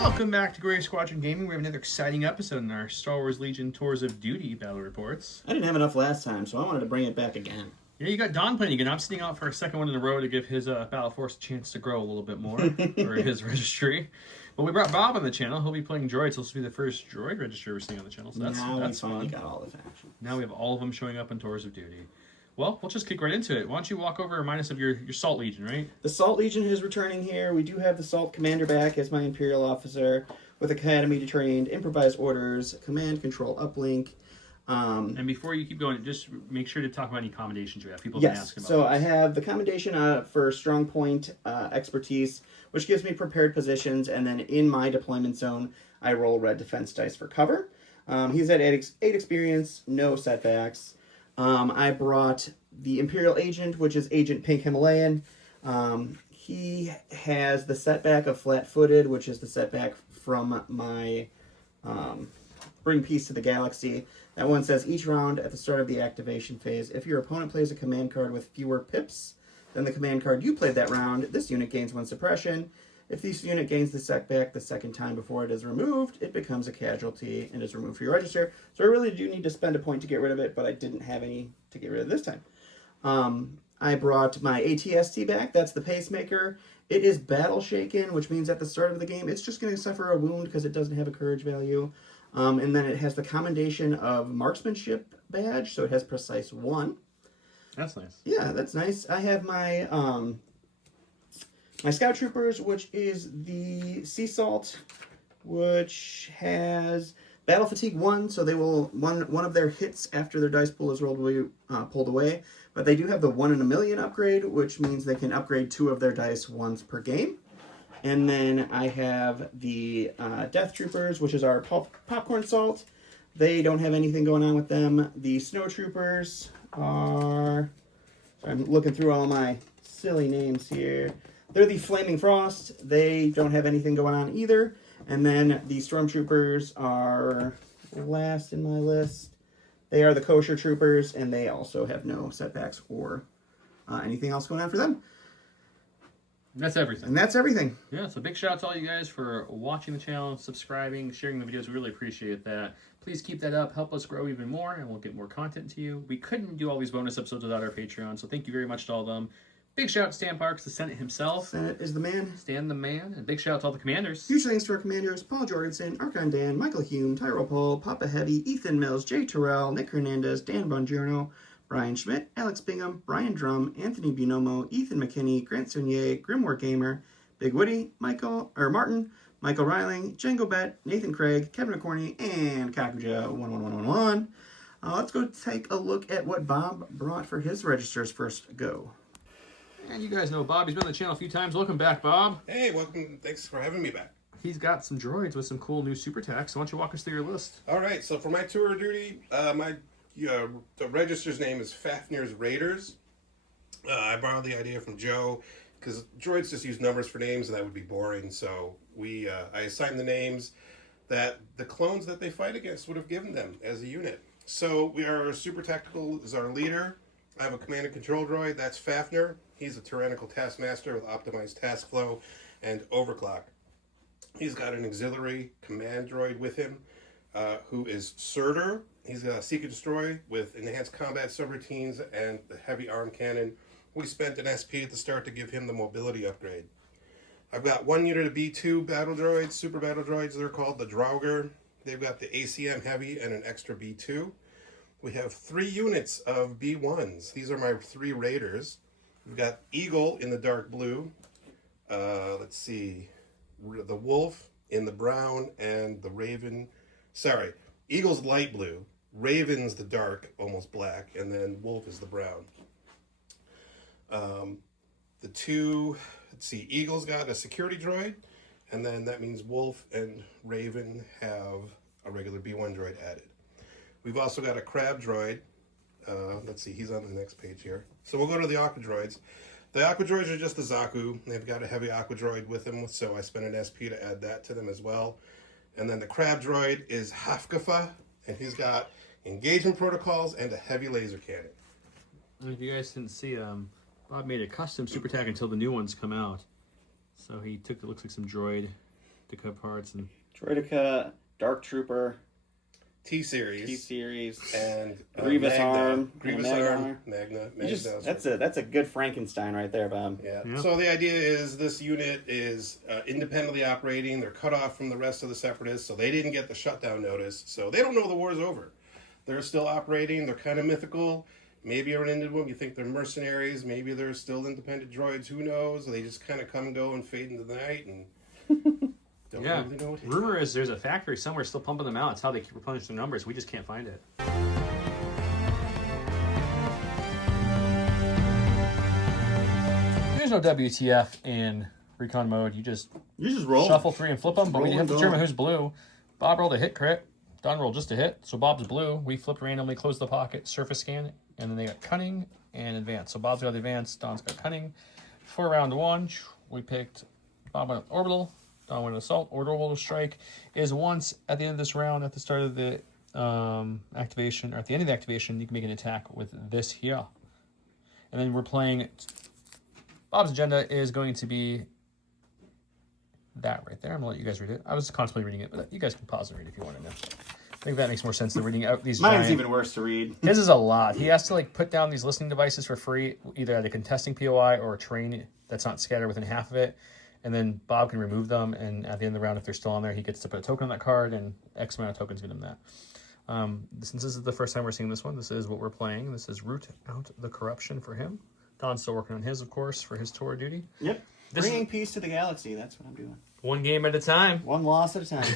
Welcome back to Gray Squadron Gaming. We have another exciting episode in our Star Wars Legion Tours of Duty battle reports. I didn't have enough last time, so I wanted to bring it back again. Yeah, you got Don playing again. I'm sitting out for a second one in a row to give his Battle Force a chance to grow a little bit more for his registry. But we brought Bob on the channel. He'll be playing Droid, so this will be the first Droid registry we're seeing on the channel. So that's finally fun. got all the factions. Now we have all of them showing up in Tours of Duty. Well, we'll just kick right into it. Why don't you walk over and remind us of your Salt Legion, right? The Salt Legion is returning here. We do have the Salt Commander back as my Imperial officer with Academy trained, improvised orders, command control uplink. And before you keep going, just make sure to talk about any commendations you have. People have been asking about so this. I have the commendation for strong point expertise, which gives me prepared positions, and then in my deployment zone, I roll red defense dice for cover. He's at 8 experience, no setbacks. I brought the Imperial Agent, which is Agent Pink Himalayan. He has the setback of flat-footed, which is the setback from my Bring Peace to the Galaxy. That one says, each round at the start of the activation phase, if your opponent plays a command card with fewer pips than the command card you played that round, this unit gains 1 suppression. If this unit gains the setback the second time before it is removed, it becomes a casualty and is removed from your register. So I really do need to spend a point to get rid of it, but I didn't have any to get rid of this time. I brought my ATST back. That's the pacemaker. It is battle shaken, which means at the start of the game, it's just going to suffer a wound because it doesn't have a courage value. And then it has the commendation of marksmanship badge, so it has precise 1. That's nice. Yeah, that's nice. I have my my Scout Troopers, which is the Sea Salt, which has Battle Fatigue 1, so they will one of their hits after their dice pool is rolled will be pulled away. But they do have the 1 in a million upgrade, which means they can upgrade 2 of their dice once per game. And then I have the Death Troopers, which is our Popcorn Salt. They don't have anything going on with them. The Snow Troopers are... I'm looking through all my silly names here. They're the Flaming Frost. They don't have anything going on either. And then the Stormtroopers are last in my list. They are the Kosher Troopers, and they also have no setbacks or anything else going on for them. That's everything. And that's everything. Yeah, so big shout out to all you guys for watching the channel, subscribing, sharing the videos. We really appreciate that. Please keep that up. Help us grow even more, and we'll get more content to you. We couldn't do all these bonus episodes without our Patreon, so thank you very much to all of them. Big shout out to Stan Parks, the Senate himself. Senate is the man. Stan the man. And big shout out to all the commanders. Huge thanks to our commanders, Paul Jorgensen, Archon Dan, Michael Hume, Tyrell Paul, Papa Heavy, Ethan Mills, Jay Terrell, Nick Hernandez, Dan Bongiorno, Brian Schmidt, Alex Bingham, Brian Drum, Anthony Binomo, Ethan McKinney, Grant Sunier, Grimoire Gamer, Big Woody, Martin, Michael Reiling, Django Bet, Nathan Craig, Kevin McCorney, and Kakuja11111. Let's go take a look at what Bob brought for his registers first go. And you guys know Bob. He's been on the channel a few times. Welcome back, Bob. Hey, welcome. Thanks for having me back. He's got some droids with some cool new super tags. So why don't you walk us through your list? All right, so for my tour of duty, the register's name is Fafnir's Raiders. I borrowed the idea from Joe because droids just use numbers for names and that would be boring. So I assigned the names that the clones that they fight against would have given them as a unit. So we are super tactical is our leader. I have a command and control droid. That's Fafnir. He's a tyrannical taskmaster with optimized task flow and overclock. He's got an auxiliary command droid with him, who is Surtur. He's got a Seek and Destroy with enhanced combat subroutines and the heavy arm cannon. We spent an SP at the start to give him the mobility upgrade. I've got 1 unit of B2 battle droids, super battle droids. They're called the Draugr. They've got the ACM heavy and an extra B2. We have 3 units of B1s. These are my 3 raiders. We've got Eagle in the dark blue. Let's see. The Wolf in the brown and the Raven. Sorry. Eagle's light blue. Raven's the dark, almost black. And then Wolf is the brown. The 2, let's see. Eagle's got a security droid. And then that means Wolf and Raven have a regular B1 droid added. We've also got a crab droid. Let's see, he's on the next page here. So we'll go to the aqua droids. The aqua droids are just the Zaku. They've got a heavy aqua droid with them, so I spent an SP to add that to them as well. And then the crab droid is Hafkafa, and he's got engagement protocols and a heavy laser cannon. If you guys didn't see, Bob made a custom super tag until the new ones come out. So he took, it looks like some droid Droidica parts and Droidica, Dark Trooper, T-Series. T-Series, And Grievous Magna. Arm, Grievous and a Magna Arm. Arm. Magna. That's a good Frankenstein right there, Bob. Yeah. Yeah. So the idea is this unit is independently operating. They're cut off from the rest of the Separatists, so they didn't get the shutdown notice. So they don't know the war's over. They're still operating. They're kind of mythical. Maybe you run into them, you think they're mercenaries. Maybe they're still independent droids. Who knows? They just kind of come and go and fade into the night and don't yeah. really know what hit. Rumor is there's a factory somewhere still pumping them out. It's how they keep replenishing their numbers. We just can't find it. There's no WTF in recon mode. You just roll. shuffle 3 and flip them, but we Roll have to and determine go. who's blue. Bob rolled a hit crit. Don rolled just a hit. So Bob's blue. We flipped randomly, closed the pocket, surface scan, and then they got cunning and advance. So Bob's got the advance, Don's got cunning. For round 1, we picked Bob went with orbital, Don went with assault. Orbital strike is once at the end of this round, at the start of the activation, or at the end of the activation, you can make an attack with this here. And then we're playing. Bob's agenda is going to be that right there. I'm gonna let you guys read it. I was constantly reading it, but you guys can pause and read if you want to know. I think that makes more sense than reading out these. Mine's giant... even worse to read. His is a lot. He has to like put down these listening devices for free, either at a contesting POI or a terrain that's not scattered within half of it. And then Bob can remove them, and at the end of the round, if they're still on there, he gets to put a token on that card, and X amount of tokens give him that. Since this is the first time we're seeing this one, this is what we're playing. This is Root Out the Corruption for him. Don's still working on his, of course, for his tour duty. Yep. This Bringing peace to the galaxy. That's what I'm doing. One game at a time. One loss at a time.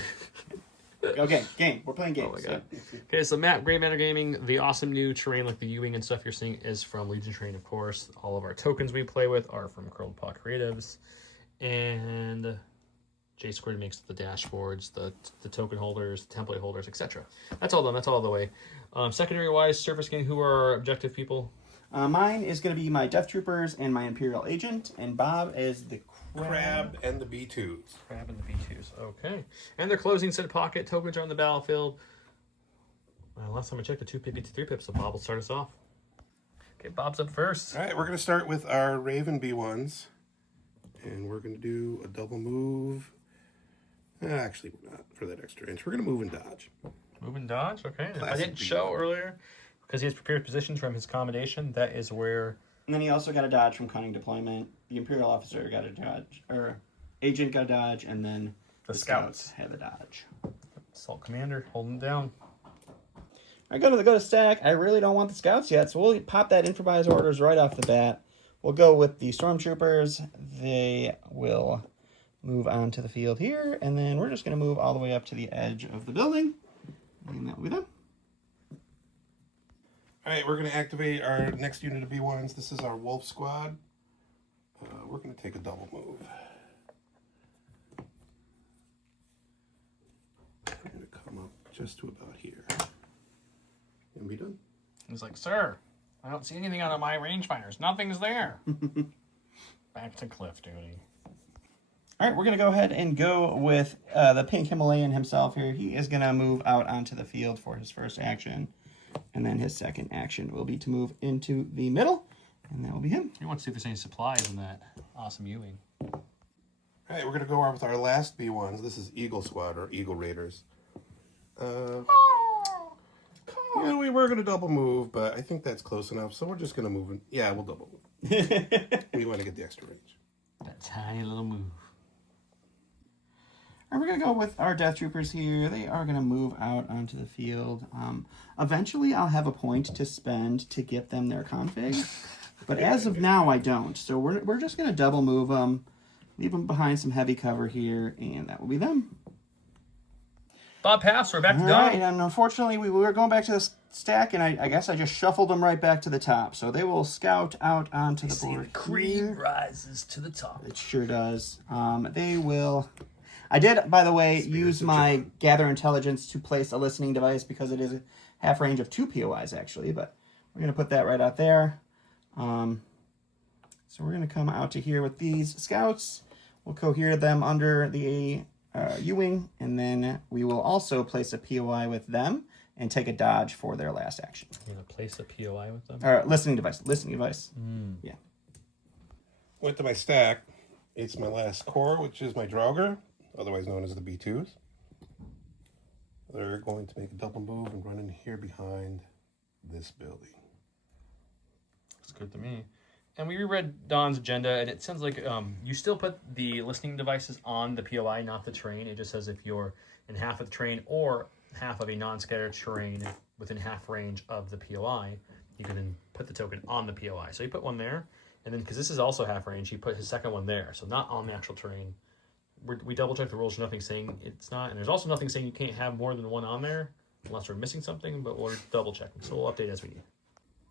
Okay, game. We're playing games. Oh my god. Yeah. Okay, so Matt, Grey Matter Gaming, the awesome new terrain like the U-Wing and stuff you're seeing is from Legion Terrain, of course. All of our tokens we play with are from Curled Paw Creatives. And J Squared makes the dashboards, the token holders, the template holders, etc. That's all done. That's all the way. Secondary wise, surface game, who are our objective people? Mine is going to be my Death Troopers and my Imperial Agent, and Bob is the Crab and the B2s. Crab and the B2s. Okay. And their closing set pocket tokens are on the battlefield. Last time I checked, the 2 pip, 3 pips, so Bob will start us off. Okay, Bob's up first. All right, we're going to start with our Raven B1s. And we're going to do a double move. Actually, we're not for that extra inch. We're going to move and dodge. Move and dodge, okay. If I Classic didn't show B1. earlier, because he has prepared positions from his accommodation, that is where... And then he also got a dodge from Cunning Deployment. The Imperial Officer got a dodge, or Agent got a dodge, and then The scouts. had a dodge. Assault Commander, holding down. I go to stack. I really don't want the Scouts yet, so we'll pop that improvised orders right off the bat. We'll go with the Stormtroopers. They will move on to the field here, and then we're just going to move all the way up to the edge of the building, and that will be them. All right, we're going to activate our next unit of B1s. This is our Wolf Squad. We're going to take a double move. We're going to come up just to about here. And be done. He's like, sir, I don't see anything on my rangefinders. Nothing's there. Back to cliff duty. All right, we're going to go ahead and go with the Pink Himalayan himself here. He is going to move out onto the field for his first action. And then his second action will be to move into the middle. And that will be him. He wants to see if there's any supplies in that awesome U-Wing. All right, we're going to go on with our last B1s. This is Eagle Squad, or Eagle Raiders. Yeah, we were going to double move, but I think that's close enough. So we're just going to move. Yeah, we'll double move. We want to get the extra range. That tiny little move. And we're going to go with our Death Troopers here. They are going to move out onto the field. Eventually, I'll have a point to spend to get them their config. But as of now, I don't. So we're just going to double move them, leave them behind some heavy cover here, and that will be them. Bob pass, we're back to All Don. right, and unfortunately, we were going back to the stack, and I guess I just shuffled them right back to the top. So they will scout out onto the board Cream here. rises to the top. It sure does. They will... I did, by the way, use my Gather Intelligence to place a listening device because it is a half range of 2 POIs, actually. But we're going to put that right out there. So we're going to come out to here with these scouts. We'll cohere them under the U-Wing, and then we will also place a POI with them and take a dodge for their last action. You're going to place a POI with them? Or listening device. Yeah. Went to my stack. It's my last core, which is my Draugr. otherwise known as the B2s. They're going to make a double move and run in here behind this building. That's good to me. And we reread Don's agenda, and it sounds like you still put the listening devices on the POI, not the terrain. It just says if you're in half of the terrain or half of a non-scattered terrain within half range of the POI, you can then put the token on the POI. So you put one there, and then because this is also half range, you put his second one there. So not on the actual terrain. We double check the rules. Nothing saying it's not, and there's also nothing saying you can't have more than one on there unless we're missing something. But we're double checking, so we'll update as we need.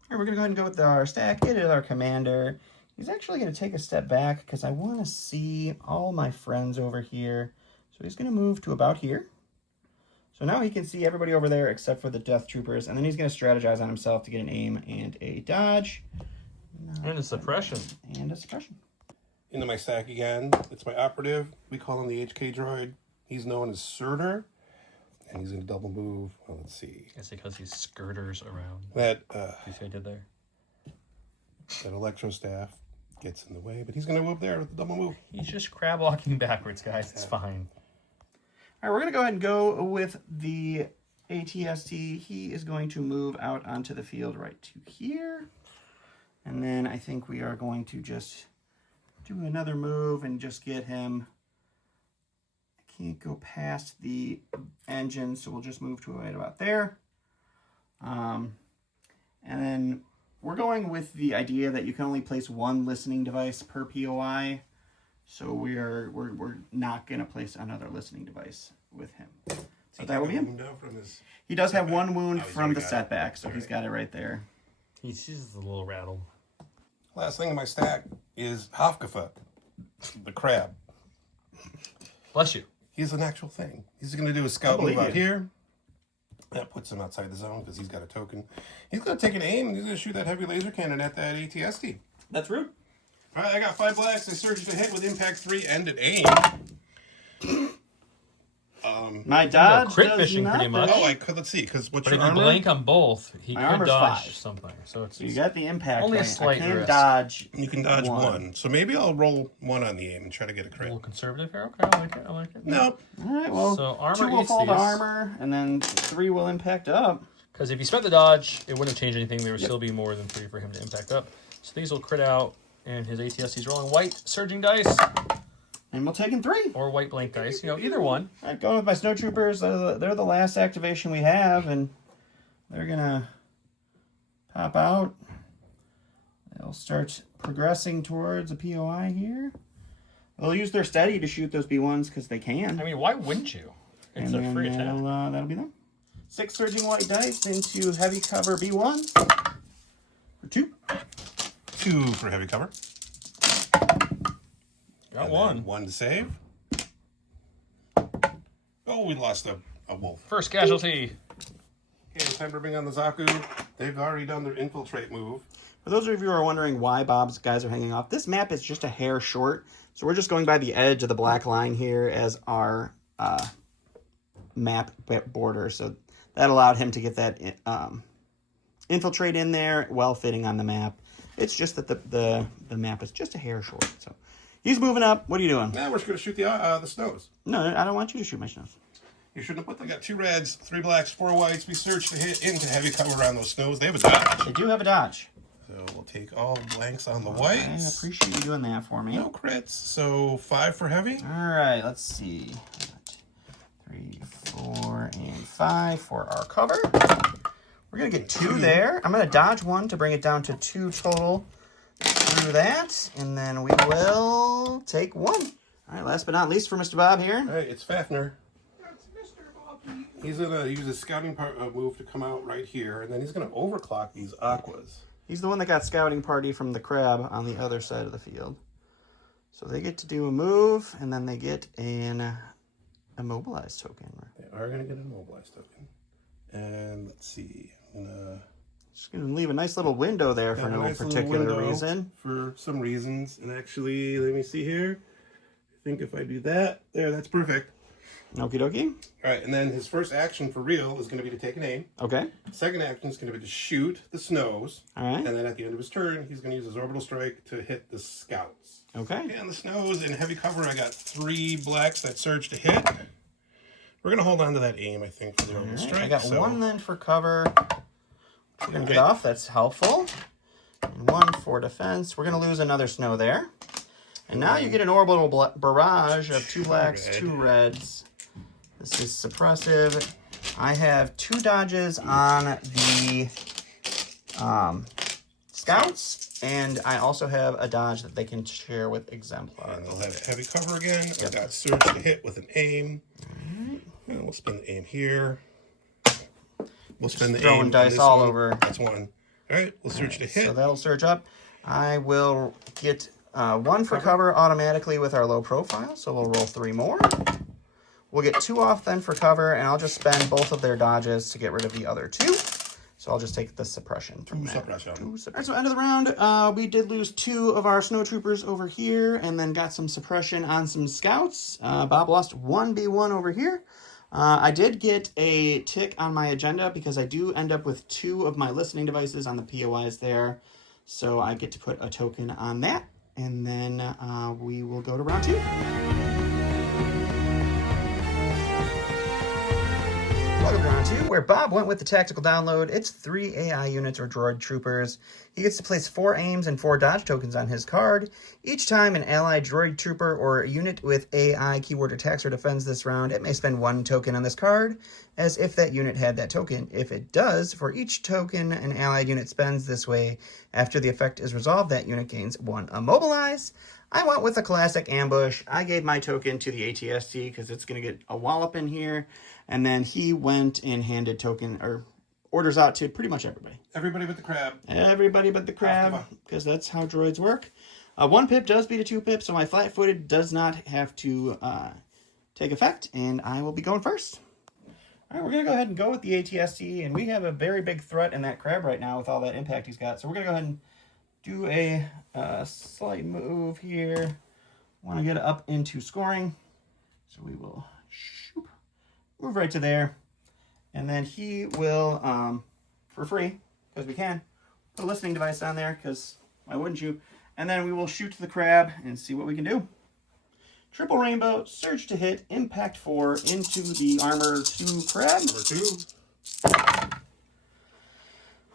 All right, we're gonna go ahead and go with our stack. It is our commander. He's actually gonna take a step back because I want to see all my friends over here. So he's gonna move to about here. So now he can see everybody over there except for the Death Troopers, and then he's gonna strategize on himself to get an aim and a dodge. And a suppression. And a suppression. Into my stack again. It's my operative. We call him the HK Droid. He's known as Surtur. And he's going to double move. Well, let's see. It's because he skirters around. That You see what I did there? that electro staff gets in the way, but he's going to move there with the double move. He's just crab walking backwards, guys. It's fine. All right, we're going to go ahead and go with the ATST. He is going to move out onto the field right to here. And then I think we are going to just do another move and just get him. I can't go past the engine, so we'll just move to right about there. And then we're going with the idea that you can only place one listening device per POI. So we're not going to place another listening device with him. So that will be him. He does have one wound from the setback, so he's got it right there. He's just a little rattled. Last thing in my stack is Hafkafa, the crab. Bless you. He's an actual thing. He's going to do a scout move out here. That puts him outside the zone because he's got a token. He's going to take an aim and he's going to shoot that heavy laser cannon at that ATST. That's rude. All right, I got 5 blacks. I surged to hit with impact 3 and an aim. My dodge crit does fishing not pretty much. Oh, I could. Let's see. Because what's But your if you armor? blank on both, he My could armor's dodge 5. something. So it's So you got the impact. only a right? slight I can risk. dodge. You can dodge one. So maybe I'll roll 1 on the aim and try to get a a crit. little conservative here. Okay, I like it. I like it. No. All right, well, So armor 2 will eats fall to these. armor, and then 3 will impact up. Because if you spent the dodge, it wouldn't have changed anything. There would still be more than 3 for him to impact up. So these will crit out, and his ATS, he's rolling white surging dice And we'll take in 3. or white blank dice. You know, either one. All right, going with my snowtroopers. They're the last activation we have, and they're gonna pop out. They'll start progressing towards a POI here. They'll use their steady to shoot those B1s because they can. I mean, why wouldn't you? It's and a then free attack. that'll be them. 6 surging white dice into heavy cover B1 for 2. 2 for heavy cover. Got And one. then 1 to save. Oh, we lost a wolf. First casualty. Okay, time to bring on the Zaku. They've already done their infiltrate move. For those of you who are wondering why Bobb's guys are hanging off, this map is just a hair short. So we're just going by the edge of the black line here as our map border. So that allowed him to get that infiltrate in there while fitting on the map. It's just that the map is just a hair short. So he's moving up. What are you doing? Now we're just going to shoot the snows. No, I don't want you to shoot my snows. You shouldn't have put. They got 2 reds, 3 blacks, 4 whites. We search to hit into heavy cover around those snows. They have a dodge. They do have a dodge. So we'll take all blanks on the I whites. appreciate you doing that for me. No crits. So 5 for heavy. All right, let's see. 3, 4, and 5 for our cover. We're going to get 2 there. I'm going to dodge 1 to bring it down to 2 total through that. And then we will take 1. All right, last but not least for Mr. Bobb here. All right, it's Fafnir. He's going to use his scouting move to come out right here, and then he's going to overclock these aquas. He's the one that got scouting party from the crab on the other side of the field. So they get to do a move, and then they get an immobilized token. They are going to get an immobilized token. And let's see. I'm Just going to leave a nice little window there for no particular reason. For some reasons. And actually, let me see here. I think if I do that, there, that's perfect. Okie dokie. All right, and then his first action for real is going to be to take an aim. Okay. Second action is going to be to shoot the snows. All right. And then at the end of his turn, he's going to use his orbital strike to hit the scouts. Okay. And the snows in heavy cover, I got 3 blacks that surge to hit. We're going to hold on to that aim, I think, for the orbital strike. I got 1 then for cover. We're going to get off. That's helpful. And 1 for defense. We're going to lose another snow there. And now you get an orbital barrage of 2 blacks, 2 reds. This is suppressive. I have 2 dodges on the scouts, and I also have a dodge that they can share with exemplar. And they'll have heavy cover again. I've got surge to hit with an aim. And we'll spin the aim here. We'll spin the aim. Throwing dice all over. That's 1. All right, we'll surge to hit. So that'll surge up. I will get 1 for cover automatically with our low profile, so we'll roll 3 more. We'll get 2 off then for cover, and I'll just spend both of their dodges to get rid of the other 2. So I'll just take the suppression from that. Suppression. All right, so end of the round, we did lose 2 of our snowtroopers over here, and then got some suppression on some scouts. Bob lost 1B1 over here. I did get a tick on my agenda because I do end up with 2 of my listening devices on the POIs there. So I get to put a token on that, and then we will go to round 2. Welcome to round 2, where Bob went with the tactical download. It's 3 AI units or droid troopers. He gets to place 4 aims and 4 dodge tokens on his card. Each time an allied droid trooper or a unit with AI keyword attacks or defends this round, it may spend 1 token on this card, as if that unit had that token. If it does, for each token an allied unit spends this way, after the effect is resolved, that unit gains 1 immobilize. I went with a classic ambush. I gave my token to the ATST because it's going to get a wallop in here. And then he went and handed token or orders out to pretty much everybody. Everybody but the crab. Everybody but the crab, because that's how droids work. 1 pip does beat a 2 pip, so my flat-footed does not have to take effect, and I will be going first. All right, we're going to go ahead and go with the ATST, and we have a very big threat in that crab right now with all that impact he's got. So we're going to go ahead and do a slight move here. Want to get up into scoring, so we will move right to there. And then he will, for free, because we can, put a listening device on there, because why wouldn't you? And then we will shoot the crab and see what we can do. Triple rainbow, surge to hit, impact 4 into the armor 2 crab. Number 2.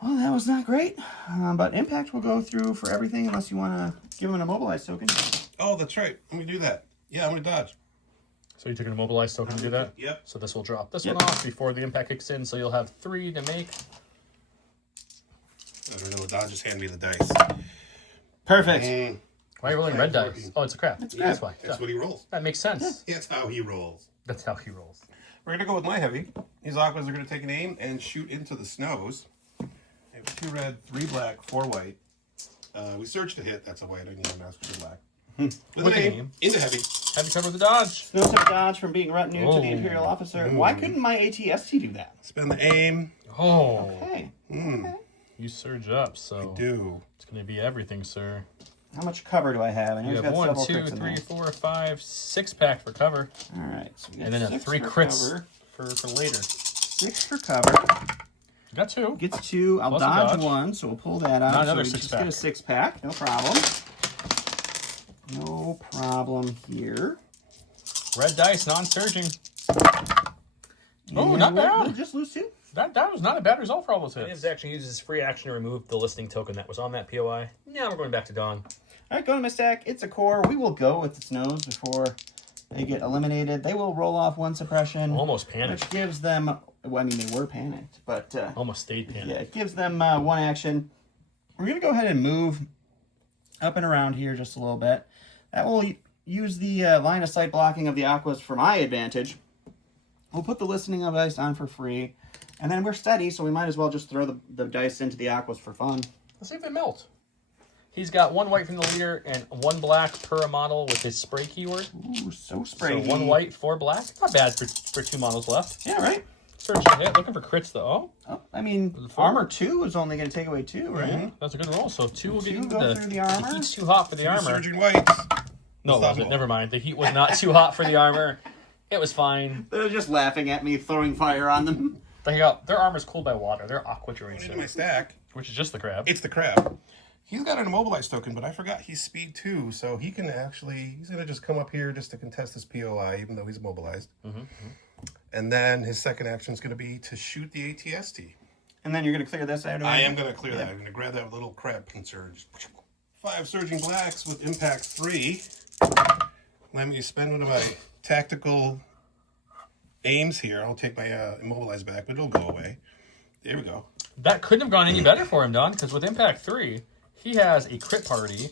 Well, that was not great, but impact will go through for everything unless you want to give him an immobilize token. Oh, that's right. I'm going to do that. Yeah, I'm going to dodge. So you took an immobilized token to do that? Yep. So this will drop this one off before the impact kicks in, so you'll have 3 to make. I don't know what dodges hand me the dice. Perfect. Why are you rolling red dice? Working. Oh, it's a crap. That's why. That's what he rolls. That makes sense. That's how he rolls. That's how he rolls. We're going to go with my heavy. These aquas are going to take an aim and shoot into the snows. I have 2 red, 3 black, 4 white. We surge to hit. That's a white. I need a mouse for black. With an aim into heavy. Heavy cover the dodge. Snow tip dodge from being retinue to the Imperial officer. Why couldn't my ATST do that? Spend the aim. Oh. Okay. You surge up, so Do. it's going to be everything, sir. How much cover do I have? I know You he's have got 1, several 2, crits in 3, there. 4, 5, 6 pack for cover. All right. So we got And then a 6 3 for crits cover. for later. 6 for cover. You got 2. Gets 2. I'll Plus a dodge dodge. 1, so we'll pull that out. Not so another we 6 just pack. get a 6 pack. No problem. No problem here. Red dice, non-surging. Oh, And not we'll bad. just lose 2. That was not a bad result for all those hits. His action uses free action to remove the listing token that was on that POI. Now we're going back to Dawn. All right, going to my stack. It's a core. We will go with the snows before they get eliminated. They will roll off 1 suppression. Almost panicked. Which gives them, well, I mean, they were panicked, but Almost stayed panicked. yeah, it gives them 1 action. We're going to go ahead and move up and around here just a little bit. That will use the line of sight blocking of the aquas for my advantage. We'll put the listening device on for free. And then we're steady, so we might as well just throw the dice into the aquas for fun. Let's see if they melt. He's got 1 white from the leader and 1 black per model with his spray keyword. Ooh, so sprayy. So 1 white, 4 black. Not bad for 2 models left. Yeah, right? Search to hit. Looking for crits though. Oh, I mean, armor 2 is only going to take away 2, right? Mm-hmm. That's a good roll. So 2 will get 2 into go through the armor. The heat's too hot for the armor. Surging whites. No, it wasn't. Never mind. The heat was not too hot for the armor. It was fine. They're just laughing at me, throwing fire on them. Their armor's cooled by water. They're aqua droids. Into my stack. Which is just the crab. It's the crab. He's got an immobilized token, but I forgot he's speed 2, so he can actually, he's going to just come up here just to contest his POI, even though he's immobilized. And then his second action is going to be to shoot the ATST. And then you're going to clear this out? I am going to clear that. I'm going to grab that little crab pincer. Just 5 Surging Blacks with impact 3. Let me spend one of my tactical aims here. I'll take my immobilized back, but it'll go away. There we go. That couldn't have gone any better for him, Don, because with impact 3, he has a crit party.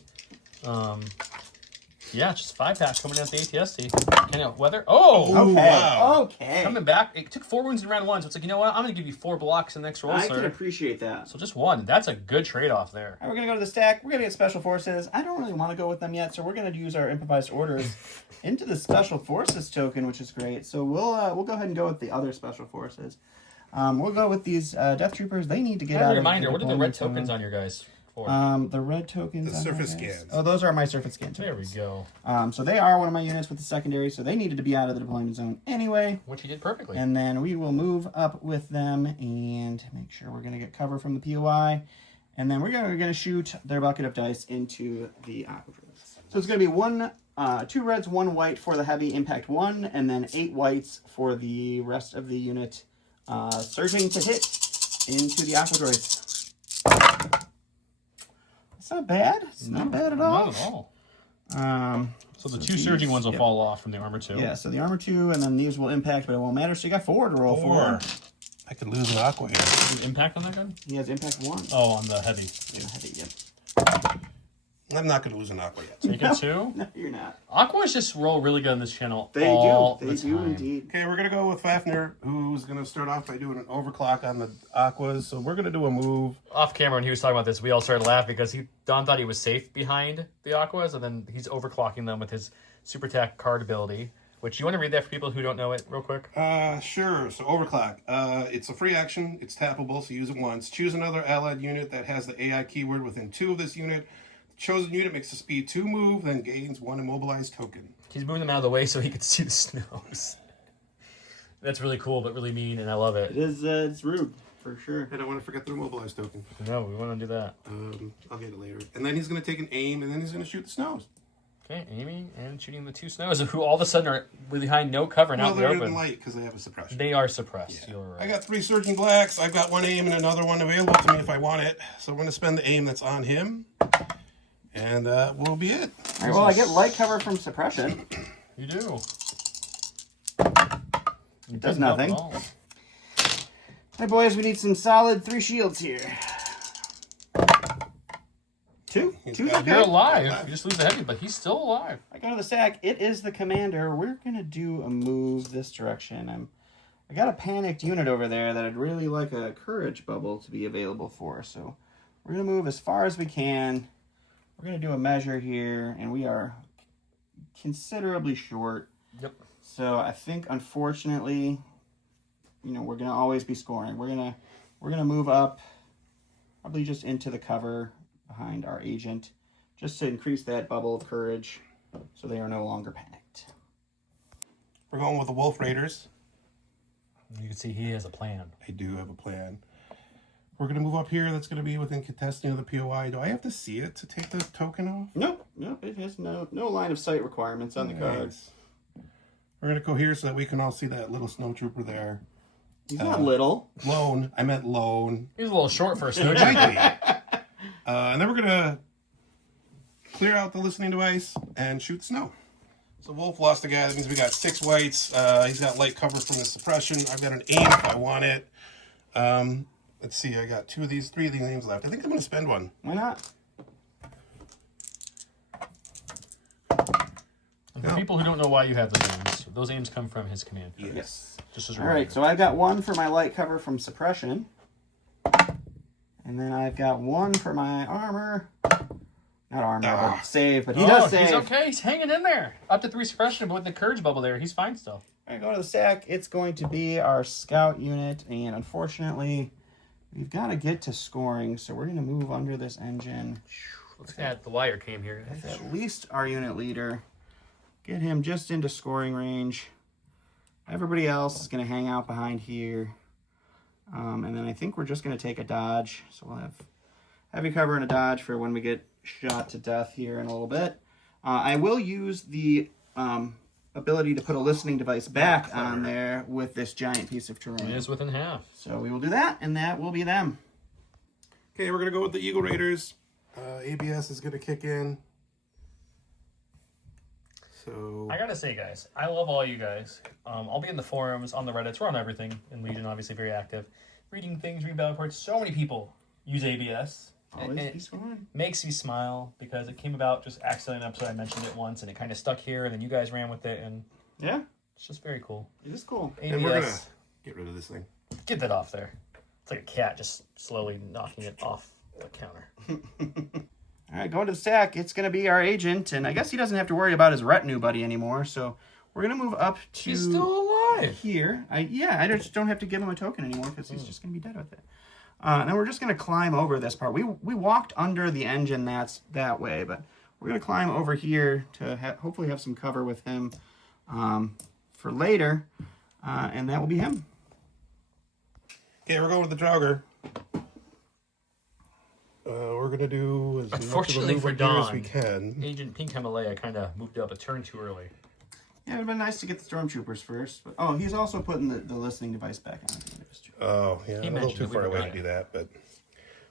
Yeah, just 5-pack coming out the ATST. Can it weather? Oh! Okay. Wow. Okay. Coming back. It took 4 wounds in round 1, so it's like, you know what? I'm going to give you 4 blocks in the next roll, I sir. can appreciate that. So just 1. That's a good trade-off there. All right, we're going to go to the stack. We're going to get Special Forces. I don't really want to go with them yet, so we're going to use our improvised orders into the Special Forces token, which is great. So we'll go ahead and go with the other Special Forces. We'll go with these Death Troopers. They need to get As out a of reminder, what are the red deployment tokens zone. on your guys for? The red tokens. The on surface my guys. scans. Oh, those are my surface scan There we tokens. go. So they are one of my units with the secondary, so they needed to be out of the deployment zone anyway. Which he did perfectly. And then we will move up with them and make sure we're going to get cover from the POI. And then we're going to shoot their bucket of dice into the aqua droids. So it's going to be 2 reds, 1 white for the heavy impact 1, and then 8 whites for the rest of the unit. Surging to hit into the aqua droids. It's not bad. It's not bad at all. Not at all. So the 2 surging ones will fall off from the armor 2. Yeah, so the armor 2, and then these will impact, but it won't matter. So you got 4 to roll 4. I could lose an aqua here. Is impact on that gun? He has impact 1. Oh, on the heavy. Yeah, heavy, yep. I'm not going to lose an aqua yet. Take it 2. No, you're not. Aquas just roll really good on this channel. They all do. the They do time. indeed. Okay, we're going to go with Fafnir, who's going to start off by doing an overclock on the aquas. So we're going to do a move. Off camera, when he was talking about this, we all started laughing because Don thought he was safe behind the Aquas, and then he's overclocking them with his Super Tac card ability. Which, you want to read that for people who don't know it real quick? Sure. So overclock. It's a free action. It's tappable, so use it once. Choose another allied unit that has the AI keyword within 2 of this unit. The chosen unit makes a speed 2 move, then gains 1 immobilized token. He's moving them out of the way so he could see the snows. That's really cool, but really mean, and I love it. It is. It's rude for sure. I don't want to forget the immobilized token. No, we want to do that. I'll get it later. And then he's going to take an aim, and then he's going to shoot the snows. Okay, aiming and shooting the 2 snows, who all of a sudden are behind no cover and Well, out in the they're open. in light because they have a suppression. They are suppressed. Yeah. You're right. I got 3 Surging Blacks. I've got 1 aim and another one available to me if I want it. So I'm going to spend the aim that's on him. And that will be it. All right, well, I get light cover from suppression. You do. It does nothing. Hey, boys, we need some solid 3 shields here. 2? He's 2's got- okay. You're alive. You just lose the heavy, but he's still alive. I go to the stack. It is the commander. We're going to do a move this direction. I got a panicked unit over there that I'd really like a courage bubble to be available for. So we're going to move as far as we can. We're going to do a measure here, and we are considerably short. Yep. So I think, unfortunately, we're going to always be scoring. We're going to move up, probably just into the cover behind our agent, just to increase that bubble of courage so they are no longer panicked. We're going with the Wolf Raiders. You can see he has a plan. I do have a plan. We're going to move up here. That's going to be within contesting of the POI. Do I have to see it to take the token off? Nope. It has no line of sight requirements on the cards. We're going to go here so that we can all see that little snow trooper there. He's not little. Lone. I meant lone. He's a little short for a snow Might trooper. be. And then we're going to clear out the listening device and shoot the snow. So Wolf lost a guy. That means we got 6 whites. He's got light cover from the suppression. I've got an aim if I want it. Let's see. I got 3 of these names left. I think I'm going to spend one. Why not? And for people who don't know why you have those aims come from his command. Yes. Just as a All right, reminder. so I've got 1 for my light cover from suppression. And then I've got 1 for my armor. Not armor, but save. But he does save. He's okay. He's hanging in there. Up to 3 suppression, but with the courage bubble there, he's fine still. All right, go to the stack. It's going to be our scout unit. And unfortunately, we've got to get to scoring. So we're going to move under this engine. Let's add the wire came here. At least our unit leader. Get him just into scoring range. Everybody else is going to hang out behind here. And then I think we're just going to take a dodge. So we'll have heavy cover and a dodge for when we get shot to death here in a little bit. I will use the ability to put a listening device back on there with this giant piece of terrain. It is within half. So we will do that, and that will be them. Okay, we're going to go with the Eagle Raiders. ABS is going to kick in. So I gotta say, guys, I love all you guys. I'll be in the forums, on the Reddits, we're on everything. And Legion, obviously, very active. Reading things, reading battle reports. So many people use ABS. Always fun. Makes me smile because it came about just accidentally in an episode. I mentioned it once, and it kind of stuck here, and then you guys ran with it, and Yeah, it's just very cool. it is cool. ABS, and we're going to get rid of this thing. get that off there. It's like a cat just slowly knocking it off the counter. All right, going to the stack. It's going to be our agent, and I guess he doesn't have to worry about his retinue buddy anymore. So we're going to move up to He's still alive. here. I just don't have to give him a token anymore because he's just going to be dead with it. And then we're just going to climb over this part. We walked under the engine that way, but we're going to climb over here to hopefully have some cover with him for later, and that will be him. Okay, we're going with the Draugr. We're going to do as Unfortunately much of a for move here as Dawn, we can. Agent Pink Himalaya kind of moved up a turn too early. Yeah, it would have been nice to get the stormtroopers first. But, he's also putting the listening device back on. Oh, yeah, He I'm a little mentioned too it, we far away to forgot do it. that.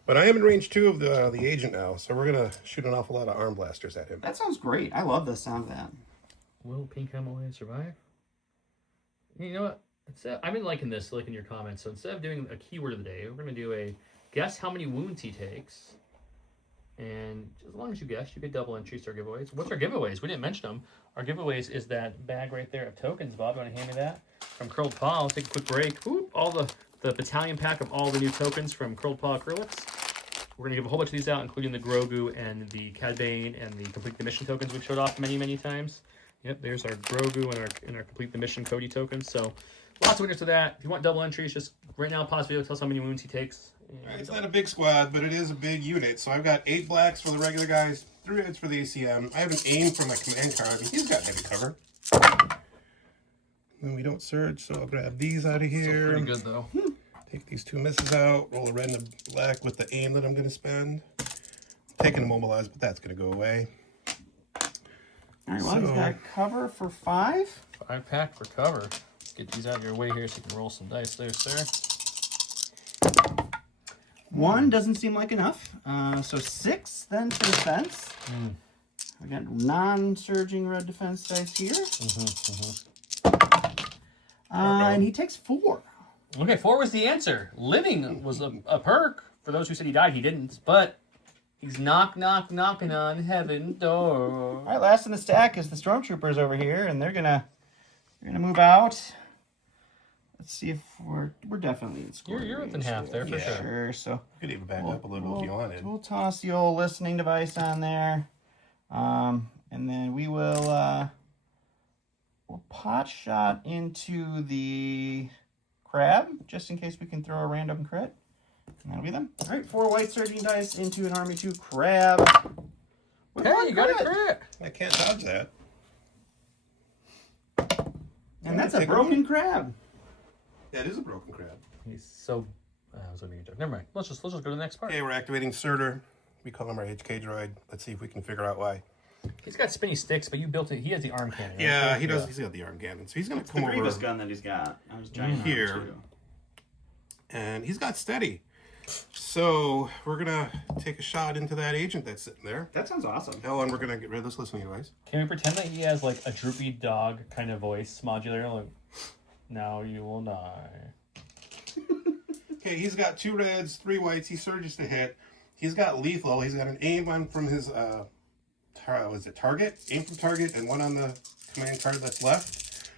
But I am in range 2 of the agent now, so we're going to shoot an awful lot of arm blasters at him. That sounds great. I love the sound of that. Will Pink Himalaya survive? You know what? I've been liking this, liking your comments. So instead of doing a keyword of the day, we're going to do a guess how many wounds he takes. And as long as you guess, you get double entries to our giveaways. What's our giveaways? We didn't mention them. Our giveaways is that bag right there of tokens. Bob, you want to hand me that? From Curled Paw. I'll take a quick break. Whoop, all the battalion pack of all the new tokens from Curled Paw Acrylics. We're going to give a whole bunch of these out, including the Grogu and the Cad Bane and the Complete the Mission tokens we've showed off many, many times. Yep, there's our Grogu and our Complete the Mission Cody tokens. So lots of winners to that. If you want double entries, just right now pause video, tell us how many wounds he takes. It's not a big squad, but it is a big unit. So I've got 8 blacks for the regular guys, 3 reds for the ACM. I have an aim for my command card, and he's got heavy cover. And we don't surge, so I'll grab these out of here. Pretty good, though. Take these 2 misses out, roll a red and a black with the aim that I'm going to spend. Taking a mobilize, but that's going to go away. All right, well, he's got cover for 5. 5 pack for cover. Let's get these out of your way here so you can roll some dice there, sir. 1 doesn't seem like enough. So 6 then for defense. I got non-surging red defense dice here. And he takes 4. Okay, 4 was the answer. Living was a perk. For those who said he died, he didn't. But he's knocking on heaven's door. All right, last in the stack is the stormtroopers over here, and they're gonna move out. Let's see if we're definitely in score. You're within half there for sure. Sure. So You could even back up a little if you wanted. we'll toss the old listening device on there, and then we'll pot shot into the crab just in case we can throw a random crit. And that'll be them. All right, 4 white surging dice into an Army 2 crab. Hey, you got a crit. I can't dodge that. And that's a broken crab. That is a broken crab. He's so... I was looking at a joke. Never mind. Let's just go to the next part. Okay, we're activating Surtur. We call him our HK droid. Let's see if we can figure out why. He's got spinny sticks, but you built it. He has the arm cannon. Right? Yeah, he does. He's got the arm cannon, so he's gonna come over gun that he's got. I was giant here, and he's got steady. So we're gonna take a shot into that agent that's sitting there. That sounds awesome. Oh, and we're gonna get rid of this listening device. Can we pretend that he has like a droopy dog kind of voice, modular, like, now you will die. Okay, he's got 2 reds, 3 whites. He surges to hit. He's got lethal. He's got an aim on from his target? Aim from target, and 1 on the command card that's left.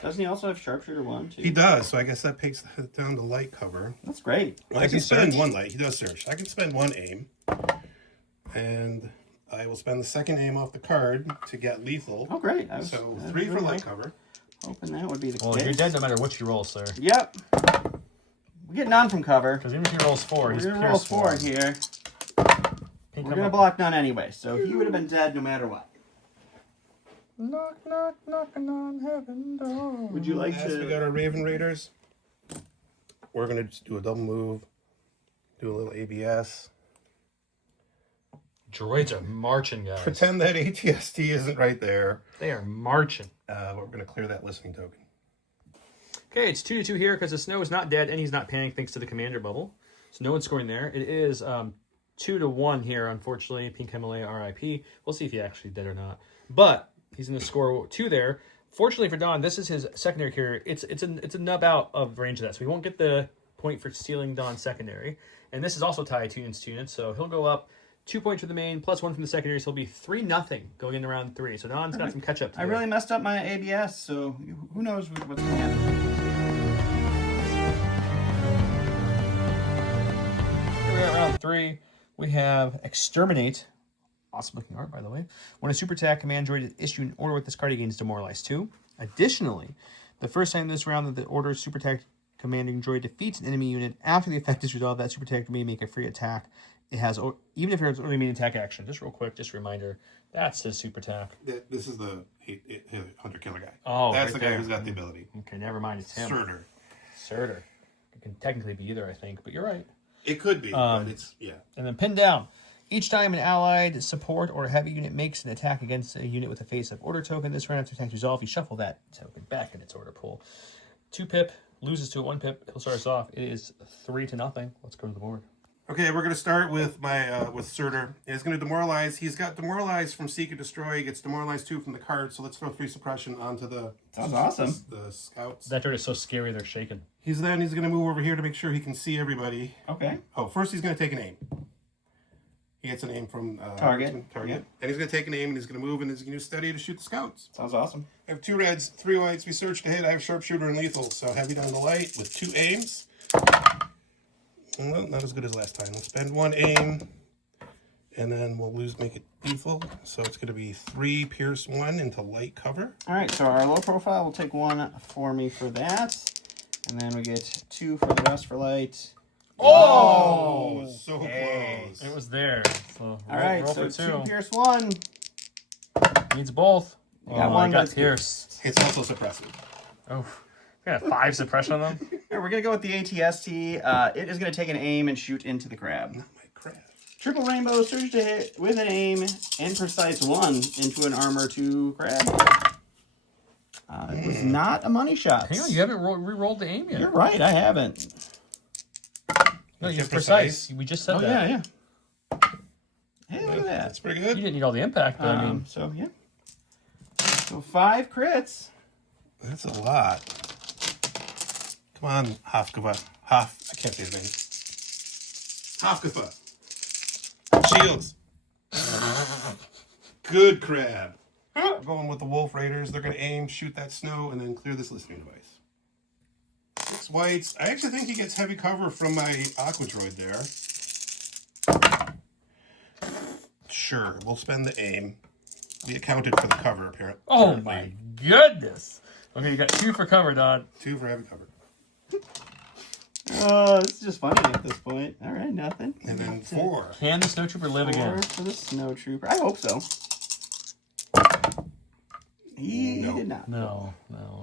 Doesn't he also have sharpshooter 1 too? He does, so I guess that takes it down to light cover. That's great. I can spend 1 light. He does search. I can spend 1 aim, and I will spend the second aim off the card to get lethal. Oh, great. So 3 for light cover. Hoping that would be the Well, case. you're dead no matter what you roll, sir. Yep. We get none from cover. Because even if he rolls 4, he's We're gonna pure roll 4 swarm. here. Pink We're gonna block none anyway, so he would have been dead no matter what. Knock, knock, knocking on heaven door. Would you like As we got to? our Raven Raiders, we're going to just do a double move, do a little ABS. Droids are marching, guys. Pretend that ATST isn't right there. They are marching. We're going to clear that listening token. Okay, it's 2-2 here because the Snow is not dead and he's not panicked thanks to the commander bubble. So no one's scoring there. It is 2-1 here, unfortunately. Pink Himalaya RIP. We'll see if he's actually dead or not. But he's going to score 2 there. Fortunately for Don, this is his secondary carrier. It's a nub out of range of that, so he won't get the point for stealing Don's secondary. And this is also tied 2 units, so he'll go up 2 points for the main, plus 1 from the secondary, so he'll be 3-0 going into round 3. So Don's got some catch up to do. I really messed up my ABS, so who knows what's going to happen. Here we are at round 3. We have Exterminate. Awesome looking art, by the way. When a super attack command droid is issued an order with this card, he gains Demoralize 2. Additionally, the first time this round that the order super attack commanding droid defeats an enemy unit after the effect is resolved, that super attack may make a free attack. It has, even if it has only made an attack action. Just real quick, just a reminder, that's his super attack. This is the hunter killer guy. Oh, that's right the guy there. who's got the ability. Okay, never mind, it's him. Surtur. It can technically be either, I think, but you're right. It could be, but it's, yeah. And then pin down. Each time an allied support or heavy unit makes an attack against a unit with a face-up order token, this round after attack resolve, you shuffle that token back in its order pool. 2 pip, loses to a 1 pip. He'll start us off. It is 3-0. Let's go to the board. Okay, we're going to start with my with Surtur. He's going to demoralize. He's got demoralize from Seek and Destroy. He gets demoralized 2 from the card, so let's throw 3 suppression onto the... Sounds awesome. The scouts. That droid is so scary, they're shaking. He's going to move over here to make sure he can see everybody. Okay. Oh, first he's going to take an aim. He gets an aim from Target. Yep. And he's going to take an aim, and he's going to move, and he's going to use steady to shoot the scouts. Sounds awesome. I have 2 reds, 3 whites. We search to hit. I have sharpshooter and lethal, so heavy down the light with 2 aims. Well, not as good as last time. We'll spend 1 aim, and then we'll make it lethal. So it's going to be 3 pierce 1 into light cover. All right, so our low profile will take 1 for me for that. And then we get 2 for the rest for light. Oh, so close. It was there. So All right, roll so for 2 pierce 1. Needs both. I got 1, got but it's good. pierced. It's also suppressive. Oh, we got 5 suppression on them. All right, we're going to go with the ATST. It is going to take an aim and shoot into the crab. Not my crap. Triple rainbow, surge to hit with an aim and precise 1 into an armor 2 crab. It was not a money shot. Hang on, you haven't re-rolled the aim yet. You're right, I haven't. No, Is you're it precise. We just said Oh, that. yeah. Hey, look at that. That's pretty You good. didn't need all the impact, but I mean, So, yeah. So, 5 crits. That's a lot. Come on, Hafkava. I can't say his name. Hafkafa. Shields. Good crab. We're going with the Wolf Raiders. They're going to aim, shoot that snow, and then clear this listening device. 6 whites. I actually think he gets heavy cover from my Aqua Droid there. Sure, we'll spend the aim. We accounted for the cover, apparently. oh my goodness. Okay, you got 2 for cover, Don. 2 for heavy cover. Oh, this is just funny at this point. All right, nothing. And then 4. Can the snowtrooper live 4 again? for the snow trooper. I hope so. He No. did not. No.